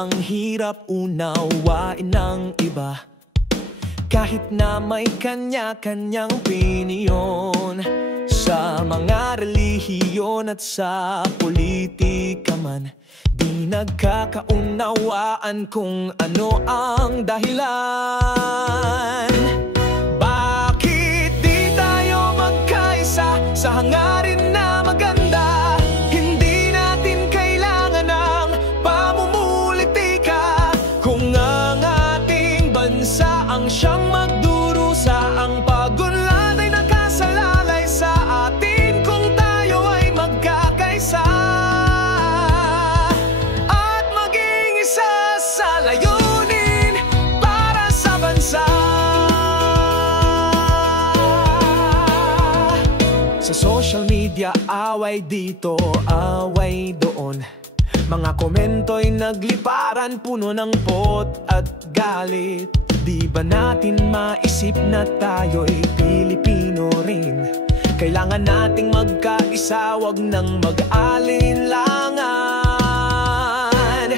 ang hirap unawain ng iba, kahit na may kanya-kanyang opinyon. Sa mga relihiyon at sa politika man, di nagkakaunawaan kung ano ang dahilan. Bakit di tayo magkaisa sa hangarin na maganda? Hindi natin kailangan ng pamumulitika. Kung ang ating bansa ang siyang magdurusa, ang pagunlad ay nakasalalay sa atin. Kung tayo ay magkakaisa at maging isa sa layunin para sa bansa. Sa social media, away dito, away doon. Mga komento'y nagliparan, puno ng pot at galit. Di ba natin maisip na tayo'y Pilipino rin? Kailangan nating magkaisa, wag nang mag-alinlangan.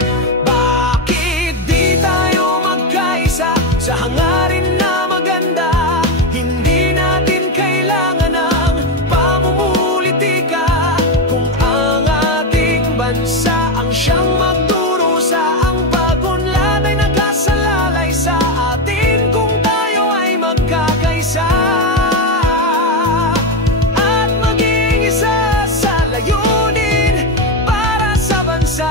Bakit di tayo magkaisa sa hangarin na maganda? Hindi natin kailangan ng pamumulitika. Kung ang ating bansa ang siyang magdurusa, ang pagunlad ay nakasalalay sa atin. Kung tayo ay magkakaisa at maging isa sa layunin para sa bansa.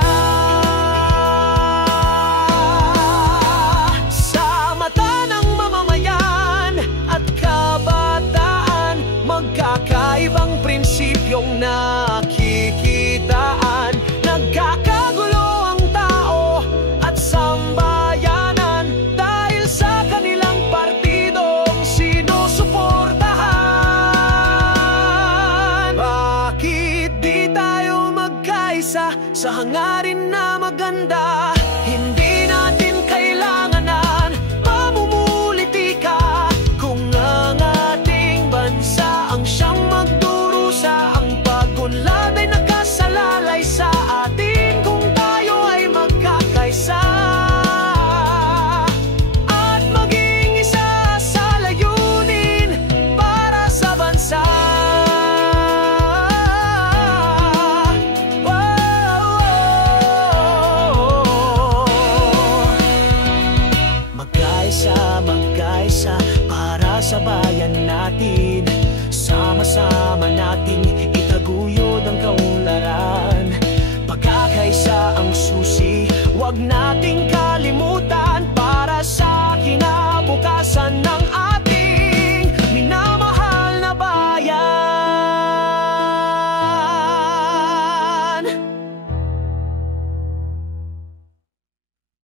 Sa mata ng mamamayan at kabataan, magkakaibang prinsipyong nakikitaan. Nagkakagulo ang tao at sambayanan dahil sa kanilang partidong sinusuportahan. Bakit di tayo magkaisa sa hangarin na maganda? Hindi natin kailangan ng pamumulitika. Kung ang ating bansa ang siyang magdurusa, ang pagunlad ay nakasalalay sa atin. Kung tayo ay magkakaisa at maging isa sa layunin para sa bansa. Magkaisa, magkaisa para sa bayan natin. Sama-sama nating itaguyod ang kaunlaran. Pagkakaisa ang susi, wag natin